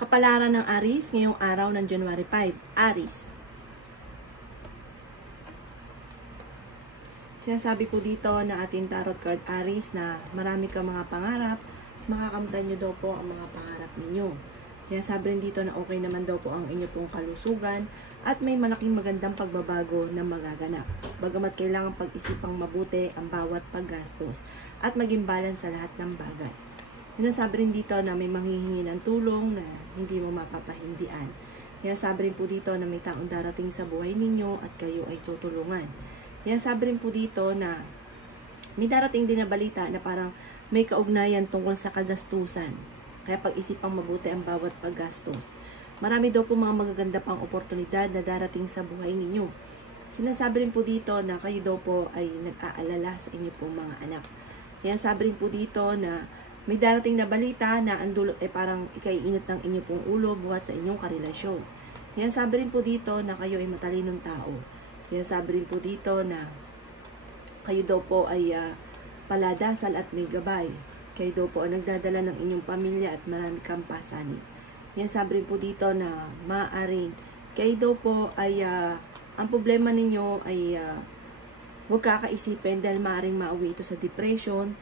Kapalaran ng Aries ngayong araw ng January 5. Aries. Sinasabi po dito na ating tarot card Aries na marami kang mga pangarap, makakamtan nyo daw po ang mga pangarap ninyo. Sinasabi rin dito na okay naman daw po ang inyo pong kalusugan at may malaking magandang pagbabago na magaganap. Bagamat kailangan pag-isipang mabuti ang bawat paggastos at maging balance sa lahat ng bagay. Sinasabi rin dito na may manghihingi ng tulong na hindi mo mapapahindian. Sinasabi rin po dito na may taong darating sa buhay ninyo at kayo ay tutulungan. Sinasabi rin po dito na may darating din na balita na parang may kaugnayan tungkol sa kagastusan. Kaya pag-isipang mabuti ang bawat paggastos. Marami daw po mga magaganda pang oportunidad na darating sa buhay ninyo. Sinasabi rin po dito na kayo daw po ay nag-aalala sa inyo pong mga anak. Sinasabi rin po dito na may darating na balita na ang dulot ay parang ikaiinit ng inyo pong ulo buhat sa inyong karelasyon. Sinasabi rin po dito na kayo ay matalinong tao. Sinasabi rin po dito na kayo daw po ay paladasal at may gabay. Kayo daw po ay nagdadala ng inyong pamilya at marami kang pasanin. Sinasabi rin po dito na maaaring kayo daw po ay ang problema ninyo ay huwag kakaisipin dahil maaaring mauwi ito sa depression.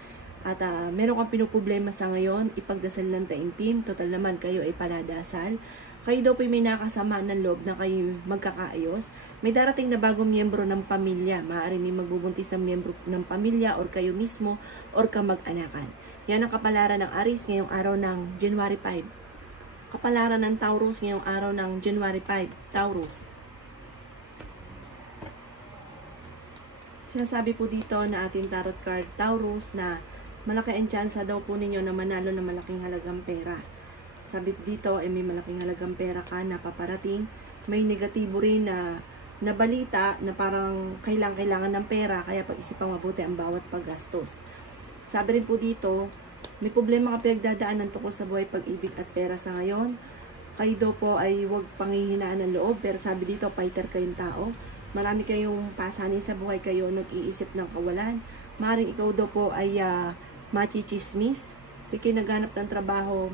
At meron kang pinuproblema sa ngayon, ipagdasal ng taimtim, total naman kayo ay paladasal. Kayo daw po may nakasama ng loob na kayo magkakaayos. May darating na bagong miyembro ng pamilya. Maaaring may magbubuntis ng miyembro ng pamilya or kayo mismo or kamag-anakan. Yan ang kapalaran ng Aries ngayong araw ng January 5. Kapalaran ng Taurus ngayong araw ng January 5. Taurus. Sinasabi po dito na ating tarot card Taurus na malaki ang tsansa daw po ninyo na manalo ng malaking halagang pera. Sabi dito ay may malaking halagang pera ka na paparating. May negatibo rin na balita na parang kailangan ng pera kaya pag-isipang mabuti ang bawat paggastos. Sabi rin po dito, may problema ka pinagdadaanan tungkol sa buhay, pag-ibig at pera sa ngayon. Kayo daw po ay huwag panghihinaan ng loob pero sabi dito fighter kayong tao. Marami kayong pasanin sa buhay, kayo nag-iisip ng kawalan. Maaaring ikaw daw po ay machichismis, kaya naghanap ng trabaho,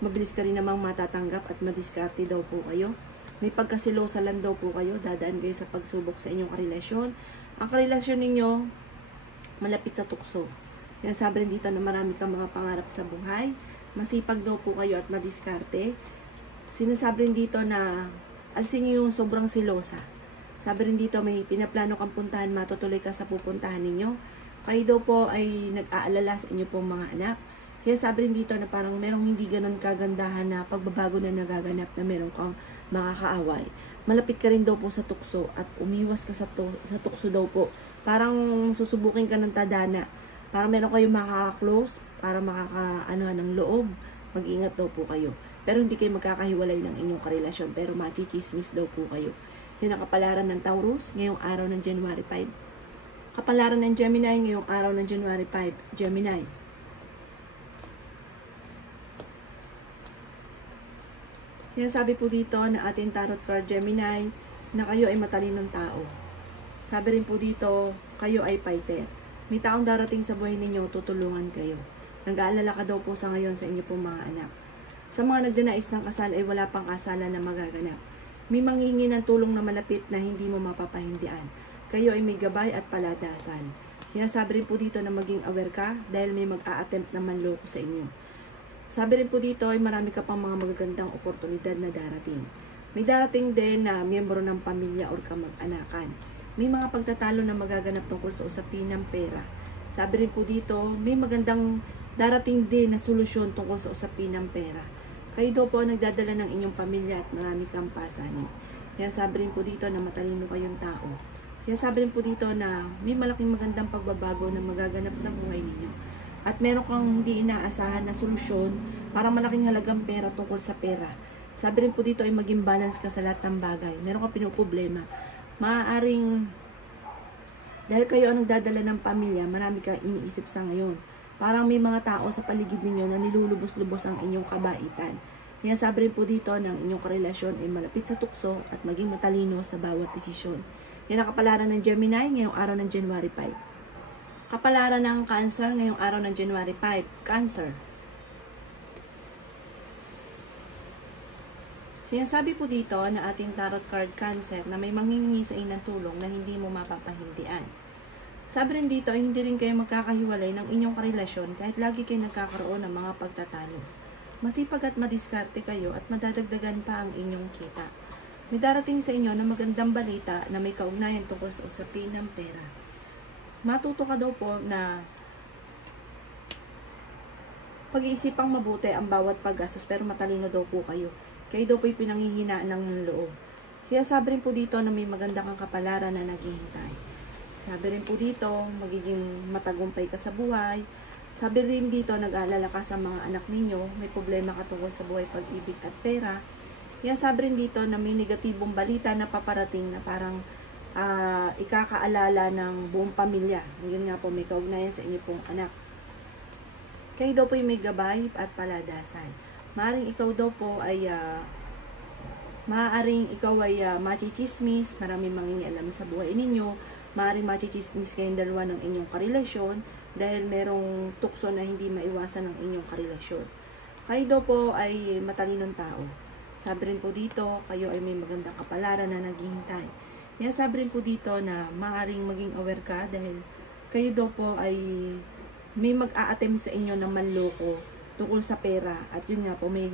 mabilis ka rin namang matatanggap at madiskarte daw po kayo. May pagkasilosa lang daw po kayo, dadaan kayo sa pagsubok sa inyong karelasyon. Ang karelasyon ninyo, malapit sa tukso. Sinasabi rin dito na marami kang mga pangarap sa buhay, masipag daw po kayo at madiskarte. Sinasabi rin dito na alsin nyo yung sobrang silosa. Sabi rin dito may pinaplano kang puntahan, matutuloy ka sa pupuntahan ninyo. Kayo daw po ay nag-aalala sa inyo pong mga anak. Kaya sabi rin dito na parang merong hindi ganun kagandahan na pagbabago na nagaganap na meron kang makakaaway. Malapit ka rin daw po sa tukso at umiwas ka sa tukso daw po. Parang susubukin ka ng tadhana. Parang meron kayong makaka-close, para makaka-anuhan ng loob. Mag-ingat daw po kayo. Pero hindi kayo magkakahiwalay ng inyong karelasyon. Pero machichismis daw po kayo. Yan ang kapalaran ng Taurus ngayong araw ng January 5. Kapalaran ng Gemini ngayong araw ng January 5. Gemini. Sinasabi po dito na ating tarot card Gemini na kayo ay matalinong tao. Sabi rin po dito, kayo ay fighter. May taong darating sa buhay ninyo, tutulungan kayo. Nag-aalala ka daw po sa ngayon sa inyo pong mga anak. Sa mga nagdanais ng kasal ay wala pang kasalan na magaganap. May manghihingi ng tulong na malapit na hindi mo mapapahindian. Kayo ay may gabay at paladasal. Sinasabi rin po dito na maging aware ka dahil may mag-a-attempt na manloko sa inyo. Sabi rin po dito ay marami ka pang mga magagandang oportunidad na darating. May darating din na miyembro ng pamilya or kamag-anakan. May mga pagtatalo na magaganap tungkol sa usapin ng pera. Sabi rin po dito, may magandang darating din na solusyon tungkol sa usapin ng pera. Kayo daw po nagdadala ng inyong pamilya at marami kang pasanin. Kaya sabi rin po dito na matalino kayong tao. Kaya sabi rin po dito na may malaking magandang pagbabago na magaganap sa buhay ninyo. At meron kang hindi inaasahan na solusyon para malaking halagang pera tungkol sa pera. Sabi rin po dito ay maging balance ka sa lahat ng bagay. Meron kang pinoproblema. Maaaring dahil kayo ang nagdadala ng pamilya, marami kang iniisip sa ngayon. Parang may mga tao sa paligid ninyo na nilulubos-lubos ang inyong kabaitan. Kaya sabi rin po dito na ang inyong karelasyon ay malapit sa tukso at maging matalino sa bawat desisyon. Yan ang kapalaran ng Gemini ngayong araw ng January 5. Kapalaran ng Cancer ngayong araw ng January 5. Cancer. Sinasabi po dito na ating tarot card Cancer na may manghihingi sa inyo ng tulong na hindi mo mapapahindian. Sabi rin dito ay hindi rin kayo magkakahiwalay ng inyong karelasyon kahit lagi kayo nagkakaroon ng mga pagtatalo. Masipag at madiskarte kayo at madadagdagan pa ang inyong kita. May darating sa inyo na magandang balita na may kaugnayan tungkol sa usapin ng pera. Matuto ka daw po na pag-iisipang mabuti ang bawat paggastos pero matalino daw po kayo. Kayo daw po'y pinanghihinaan ng loob. Kaya sabi rin po dito na may maganda kang kapalaran na naghihintay. Sabi rin po dito, magiging matagumpay ka sa buhay. Sabi rin dito, nag-aalala ka sa mga anak ninyo, may problema ka tungkol sa buhay, pag-ibig at pera. Kaya sabi rin dito na may negatibong balita na paparating na parang ikakaalala ng buong pamilya. Ngayon nga po, may kaugnayan sa inyo pong anak. Kayo daw po'y may gabay at paladasal. Maaring ikaw daw po ay machichismis, maraming mangingialam sa buhay ninyo, maaaring machichismis kayong dalawa ng inyong karelasyon dahil merong tukso na hindi maiwasan ng inyong karelasyon. Kayo daw po ay matalinong tao. Sabi rin po dito, kayo ay may magandang kapalaran na naghihintay. Kaya sabi rin po dito na maaaring maging aware ka dahil kayo daw po ay may mag-a-attempt sa inyo ng manloko tungkol sa pera at yun nga po may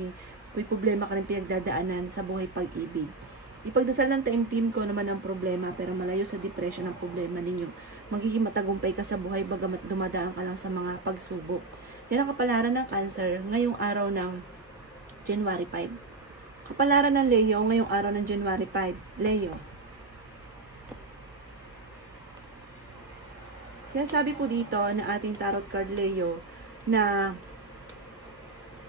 problema ka rin pinagdadaanan sa buhay pag-ibig. Ipagdasal ng taimtim ko naman ang problema pero malayo sa depression ang problema ninyo. Magiging matagumpay ka sa buhay bagamat dumadaan ka lang sa mga pagsubok. Yan ang kapalaran ng Cancer ngayong araw ng January 5. Kapalaran ng Leo ngayong araw ng January 5. Leo. Sinasabi po dito na ating tarot card Leo na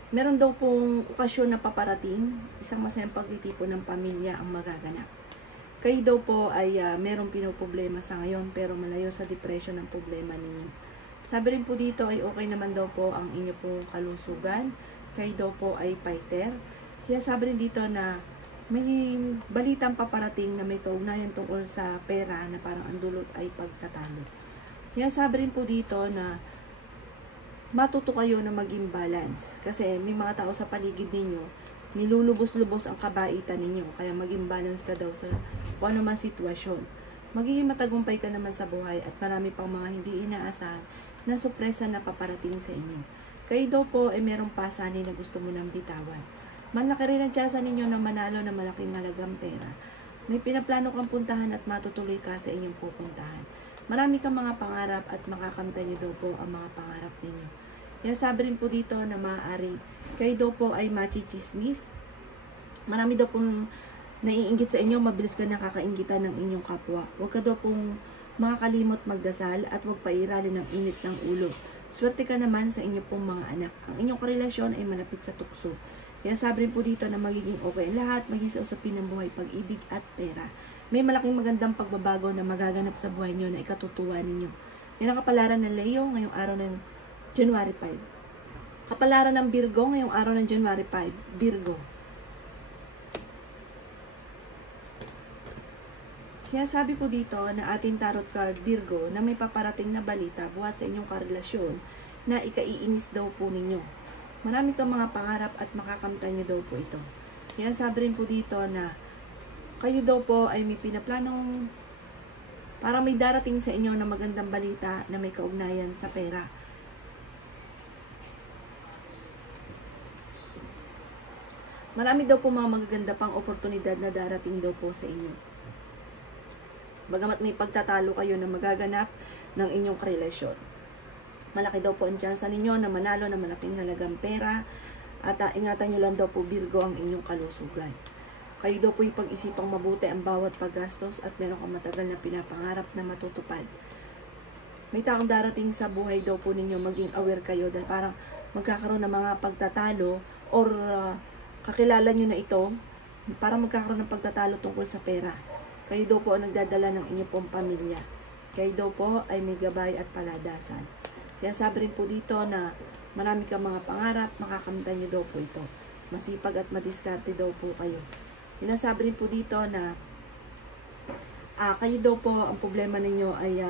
meron daw pong okasyon na paparating, isang masayang pagtitipon ng pamilya ang magaganap. Kayo daw po ay merong pinoproblema sa ngayon pero malayo sa depression ang problema ninyo. Sabi rin po dito ay okay naman daw po ang inyo pong kalusugan. Kayo daw po ay fighter. Kaya sabi rin dito na may balitang paparating na may kaugnayan tungkol sa pera na parang ang dulot ay pagtatalo. Kaya sabi rin po dito na matuto kayo na maging balance. Kasi may mga tao sa paligid ninyo, nilulubos-lubos ang kabaitan ninyo. Kaya maging balance ka daw sa kung ano man sitwasyon. Magiging matagumpay ka naman sa buhay at marami pang mga hindi inaasahan na sorpresa na paparating sa inyo. Kayo daw po ay merong pasanin na gusto mo nang bitawan. Malaki rin ang tsansa ninyo na manalo na malaking halagang pera. May pinaplano kang puntahan at matutuloy ka sa inyong pupuntahan. Marami kang mga pangarap at makakamtan niyo daw po ang mga pangarap ninyo. Kaya sabi rin po dito na maaari, kayo daw po ay machichismis. Marami daw pong naiinggit sa inyo, mabilis ka nakakainggitan ng inyong kapwa. Huwag ka daw pong makakalimot magdasal at huwag pairalin ng init ng ulo. Swerte ka naman sa inyong pong mga anak. Ang inyong karelasyon ay malapit sa tukso. Kaya sabi rin po dito na magiging okay lahat, maging sa usapin ng buhay, pag-ibig at pera. May malaking magandang pagbabago na magaganap sa buhay nyo na ikatutuwa ninyo. Yan ang kapalaran ng Leo ngayong araw ng January 5. Kapalaran ng Virgo ngayong araw ng January 5. Virgo. Kaya sabi po dito na ating tarot card Virgo na may paparating na balita buhat sa inyong karelasyon na ikaiinis daw po ninyo. Marami kang mga pangarap at makakamtan nyo daw po ito. Kaya sabi rin po dito na kayo daw po ay may pinaplanong para may darating sa inyo na magandang balita na may kaugnayan sa pera. Marami daw po mga magaganda pang oportunidad na darating daw po sa inyo. Bagamat may pagtatalo kayo na magaganap ng inyong karelasyon. Malaki daw po ang tsansa ninyo na manalo na malaking halagang pera at ingatan nyo lang daw po Virgo ang inyong kalusugan. Kayo daw po yung pag-isipang mabuti ang bawat paggastos at meron kang matagal na pinapangarap na matutupad. May taong darating sa buhay daw po ninyo, maging aware kayo dahil parang magkakaroon ng mga pagtatalo or kakilala nyo na ito, parang magkakaroon ng pagtatalo tungkol sa pera. Kayo daw po ang nagdadala ng inyong pong pamilya. Kayo daw po ay may gabay at paladasan. Sinasabi rin po dito na marami kang mga pangarap, makakamtan nyo daw po ito. Masipag at madiskarte daw po kayo. Sinasabi rin po dito na kayo daw po, ang problema ninyo ay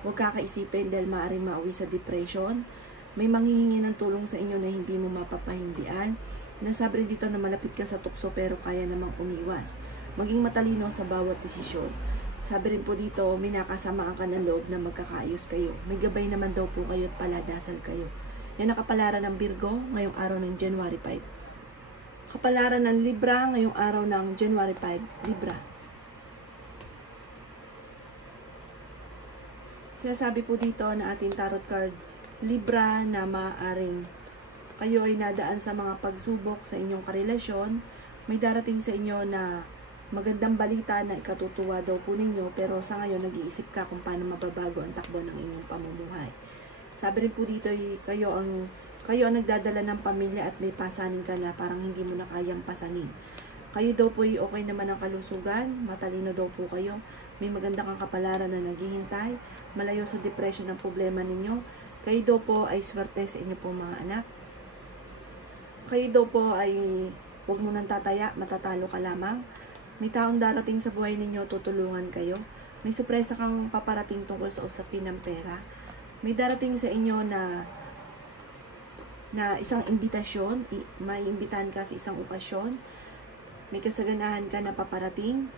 huwag kakaisipin dahil maaaring mauwi sa depression. May manghihingi ng tulong sa inyo na hindi mo mapapahindian. Nasabi rin dito na malapit ka sa tukso pero kaya namang umiwas. Maging matalino sa bawat desisyon. Sabi rin po dito, may nakasamaan ka ng loob na magkakaayos kayo. May gabay naman daw po kayo at paladasal kayo. Yan nakapalaran ng Virgo ngayong araw ng January 5. Kapalaran ng Libra ngayong araw ng January 5, Libra. Sinasabi po dito na ating tarot card, Libra, na maaaring kayo ay nadaan sa mga pagsubok sa inyong karelasyon. May darating sa inyo na magandang balita na ikatutuwa daw po ninyo, pero sa ngayon nag-iisip ka kung paano mababago ang takbo ng inyong pamumuhay. Sabi rin po dito, kayo ang nagdadala ng pamilya at may pasanin ka na parang hindi mo na kayang pasanin. Kayo daw po ay okay naman ang kalusugan, matalino daw po kayo, may maganda kang kapalaran na naghihintay, malayo sa depression ang problema ninyo. Kayo daw po ay swerte sa inyo po mga anak. Kayo daw po ay huwag mo nang tataya, matatalo ka lamang. May taong darating sa buhay ninyo, tutulungan kayo. May sorpresa kang paparating tungkol sa usapin ng pera. May darating sa inyo na isang imbitasyon, may imbitahan ka sa isang okasyon. May kasaganahan ka na paparating.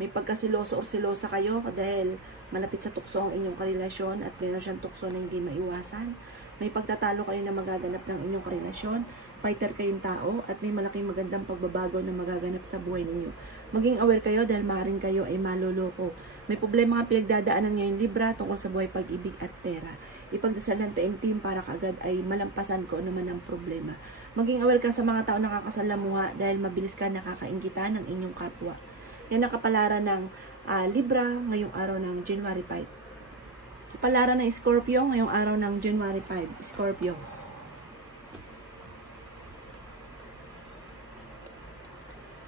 May pagkasiloso o silosa kayo dahil malapit sa tukso ang inyong karelasyon at meron siyang tukso na hindi maiwasan. May pagtatalo kayo na magaganap ng inyong karelasyon. Fighter kayong tao at may malaking magandang pagbabago na magaganap sa buhay ninyo. Maging aware kayo dahil maaaring kayo ay maloloko. May problema nga pinagdadaanan ngayon Libra tungkol sa buhay, pag-ibig at pera. Ipagdasal ng taimtim para kaagad ay malampasan ko naman ang problema. Maging aware ka sa mga tao nakakasalamuha dahil mabilis ka nakakainggitan ng inyong kapwa. Yan ang kapalaran ng Libra ngayong araw ng January 5. Kapalaran ng Scorpio ngayong araw ng January 5. Scorpio.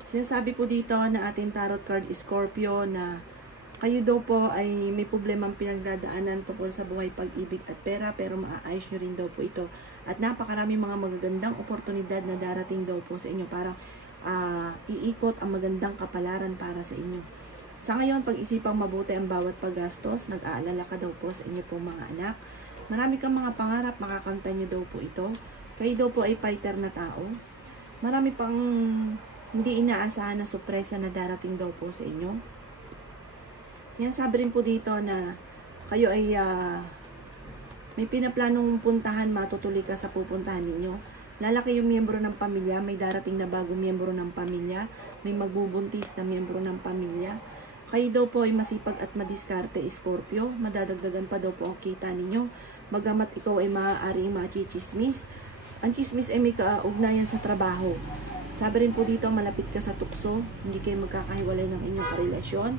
Sinasabi po dito na ating tarot card Scorpio na kayo daw po ay may problemang pinagdadaanan tungkol sa buhay, pag-ibig at pera, pero maaayos nyo rin daw po ito. At napakaraming mga magagandang oportunidad na darating daw po sa inyo para iikot ang magandang kapalaran para sa inyo. Sa ngayon, pag-isipang mabuti ang bawat paggastos, nag-aalala ka daw po sa inyo po mga anak. Marami kang mga pangarap, makakamtan nyo daw po ito. Kayo daw po ay fighter na tao. Marami pang hindi inaasahan na sorpresa na darating daw po sa inyo. Yan, sabi rin po dito na kayo ay may pinaplanong puntahan, matutuloy ka sa pupuntahan ninyo. Lalaki yung miyembro ng pamilya, may darating na bagong miyembro ng pamilya, may magbubuntis na miyembro ng pamilya. Kayo daw po ay masipag at madiskarte, Scorpio. Madadagdagan pa daw po ang kita ninyo. Bagamat ikaw ay maaaring machismis. Ang chismis ay may kaugnayan sa trabaho. Sabi rin po dito, malapit ka sa tukso, hindi kayo magkakahiwalay ng inyong karelasyon.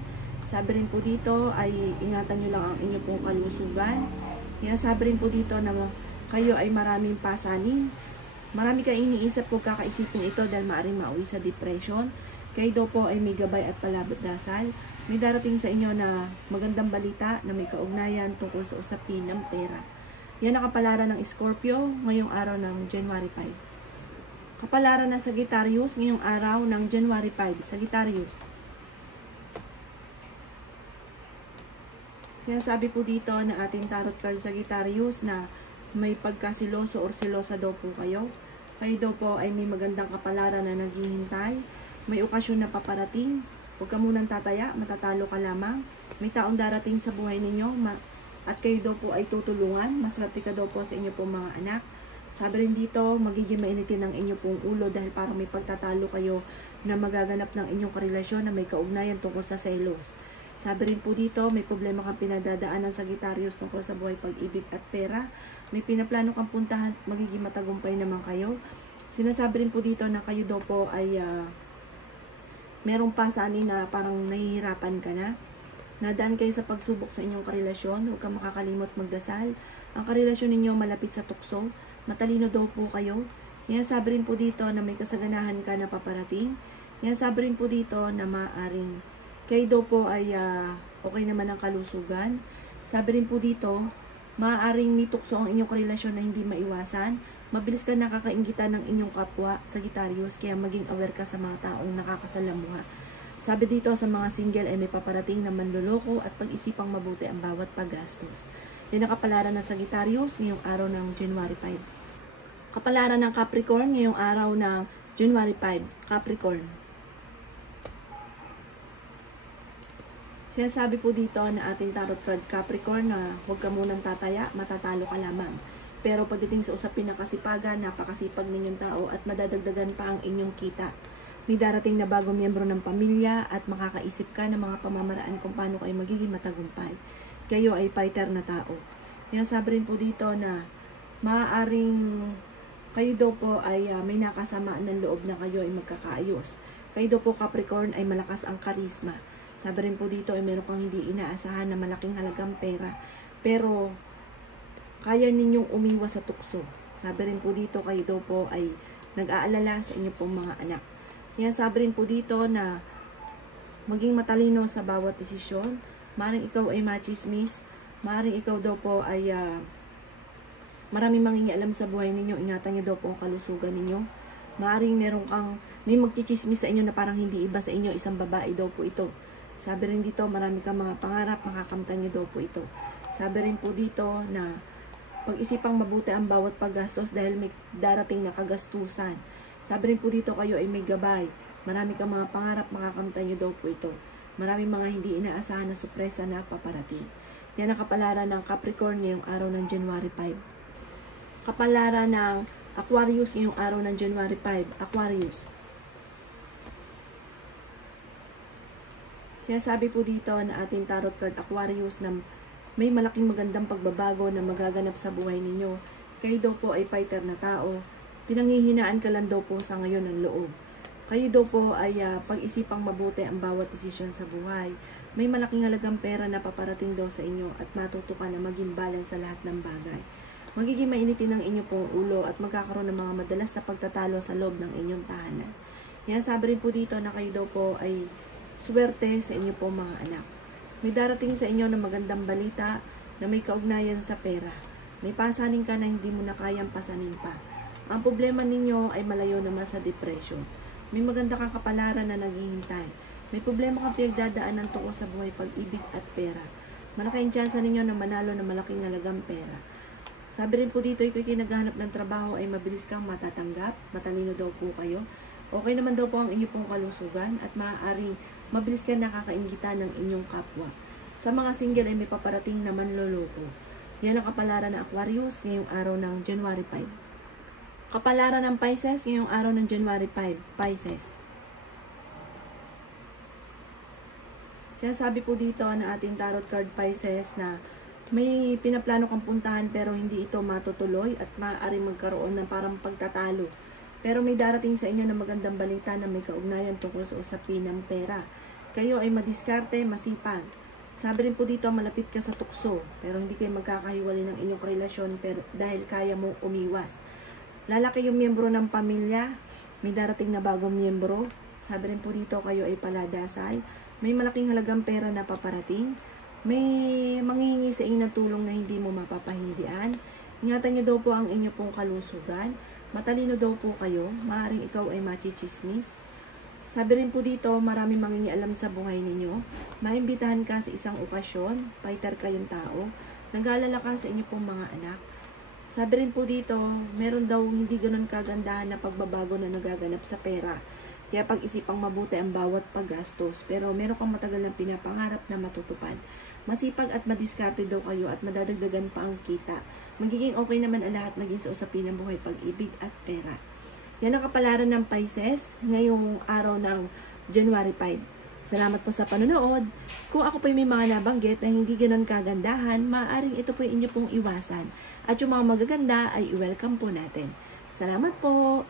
Sabi rin po dito, ay ingatan nyo lang ang inyong pong kalusugan. Yan, sabi rin po dito na kayo ay maraming pasanin. Marami kang iniisip kung kakaisipin ito dahil maaaring mauwi sa depression. Kayo daw po ay may gabay at palabot-dasal. May darating sa inyo na magandang balita na may kaugnayan tungkol sa usapin ng pera. Yan ang kapalaran ng Scorpio ngayong araw ng January 5. Kapalaran ng Sagittarius ngayong araw ng January 5. Sagittarius. Sinasabi po dito na ating tarot card Sagittarius na may pagkasiloso or silosa daw po kayo. Kayo daw po ay may magandang kapalaran na naghihintay. May okasyon na paparating. Huwag ka munang tataya, matatalo ka lamang. May taong darating sa buhay ninyo at kayo daw po ay tutulungan. Maswerte ka daw po sa inyo pong mga anak. Sabi rin dito, magiging mainitin ang inyo pong ulo dahil parang may pagtatalo kayo na magaganap ng inyong karelasyon na may kaugnayan tungkol sa selos. Sabi rin po dito, may problema kang pinadadaanan sa Sagittarius tungkol sa buhay, pag-ibig at pera. May pinaplano kang puntahan, magiging matagumpay naman kayo. Sinasabi rin po dito na kayo daw po ay merong pasanin na parang nahihirapan ka na. Nadaan kayo sa pagsubok sa inyong karelasyon, huwag kang makakalimot magdasal. Ang karelasyon ninyo malapit sa tukso. Matalino daw po kayo. Yan, sabi rin po dito na may kasaganahan ka na paparating. Yan, sabi rin po dito na maaring kayo daw po ay okay naman ang kalusugan. Sabi rin po dito, maaring may tukso ang inyong karelasyon na hindi maiwasan. Mabilis ka nakakainggitan ng inyong kapwa, Sagittarius, kaya maging aware ka sa mga taong nakakasalamuha. Sabi dito sa mga single ay may paparating na manloloko at pag-isipang mabuti ang bawat paggastos. Yan ang kapalaran ng Sagittarius ngayong araw ng January 5. Kapalaran ng Capricorn ngayong araw ng January 5. Capricorn. Sinasabi po dito na ating tarot card Capricorn na huwag ka munang tataya, matatalo ka lamang. Pero pagdating sa usapin ng kasipagan, napakasipag ninyong tao at madadagdagan pa ang inyong kita. May darating na bagong miyembro ng pamilya at makakaisip ka ng mga pamamaraan kung paano kayo magiging matagumpay. Kayo ay fighter na tao. Sinasabi rin po dito na maaaring kayo daw po ay may nakasamaan ng loob na kayo ay magkakaayos. Kayo daw po Capricorn ay malakas ang karisma. Sabi rin po dito ay meron kang hindi inaasahan na malaking halagang pera. Pero kaya ninyong umiwas sa tukso. Sabi rin po dito kayo daw po ay nag-aalala sa inyo pong mga anak. Kaya sabi rin po dito na maging matalino sa bawat desisyon. Maaaring ikaw ay machismis. Maaaring ikaw daw po ay maraming mangingialam sa buhay ninyo. Ingatan nyo daw po ang kalusugan ninyo. Maaaring may magchichismis sa inyo na parang hindi iba sa inyo. Isang babae daw po ito. Sabi rin dito, marami kang mga pangarap. Makakamtan nyo daw po ito. Sabi rin po dito na pag-isipang mabuti ang bawat paggastos dahil may darating na kagastusan. Sabi rin po dito kayo ay may gabay. Marami kang mga pangarap. Makakamtan nyo daw po ito. Maraming mga hindi inaasahan na sorpresa na paparating. Yan ang kapalaran ng Capricorn ngayong araw ng January 5. Kapalaran ng Aquarius ngayong araw ng January 5. Aquarius. Sinasabi po dito na ating tarot card Aquarius na may malaking magandang pagbabago na magaganap sa buhay ninyo. Kayo daw po ay fighter na tao. Pinanghihinaan ka lang daw po sa ngayon ng loob. Kayo daw po ay pag-isipang mabuti ang bawat desisyon sa buhay. May malaking halagang pera na paparating daw sa inyo at matuto ka na maging balance sa lahat ng bagay. Magiging mainitin ang inyo pong ulo at magkakaroon ng mga madalas na pagtatalo sa loob ng inyong tahanan. Yan sabi rin po dito na kayo daw po ay swerte sa inyo pong mga anak. May darating sa inyo na magandang balita na may kaugnayan sa pera. May pasanin ka na hindi mo na kayang pasanin pa. Ang problema ninyo ay malayo naman sa depression. May maganda kang kapalaran na naghihintay. May problema kang pinagdadaanan tungkol sa buhay, pag-ibig at pera. Malaki ang tsansa ninyo na manalo ng malaking halagang pera. Sabi rin po dito, ikaw naghahanap ng trabaho ay mabilis kang matatanggap, matalino daw po kayo. Okay naman daw po ang inyong pong kalusugan at maaaring mabilis kang nakakainggitan ng inyong kapwa. Sa mga single ay may paparating na manloloko. Yan ang kapalaran ng Aquarius ngayong araw ng January 5. Kapalaran ng Pisces ngayong araw ng January 5. Pisces. Sinasabi po dito na ating tarot card Pisces na may pinaplano kang puntahan pero hindi ito matutuloy at maaaring magkaroon ng parang pagtatalo. Pero may darating sa inyo na magandang balita na may kaugnayan tungkol sa usapin ng pera. Kayo ay madiskarte, masipag. Sabi rin po dito, malapit ka sa tukso pero hindi kayo magkakahiwalay ng inyong relasyon pero dahil kaya mo umiwas. Lalaki yung miyembro ng pamilya, may darating na bagong miyembro. Sabi rin po dito, kayo ay paladasal. May malaking halagang pera na paparating. May manghihingi sa inyo ng tulong na hindi mo mapapahindian. Ingatan nyo daw po ang inyo pong kalusugan. Matalino daw po kayo. Maaaring ikaw ay machichismis. Sabi rin po dito, marami mangingialam sa buhay ninyo. Maimbitahan ka sa isang okasyon. Fighter kayong tao. Nag-aalala ka sa inyo pong mga anak. Sabi rin po dito, meron daw hindi ganun kagandahan na pagbabago na nagaganap sa pera. Kaya pag-isipang mabuti ang bawat paggastos. Pero meron kang matagal na pinapangarap na matutupad. Masipag at madiskarte daw kayo at madadagdagan pa ang kita. Magiging okay naman ang lahat maging sa usapin ng buhay, pag-ibig at pera. Yan ang kapalaran ng Pisces ngayong araw ng January 5. Salamat po sa panonood. Kung ako po may mga nabanggit na hindi ganun kagandahan, maaaring ito po yung inyo pong iwasan. At yung mga magaganda ay i-welcome po natin. Salamat po!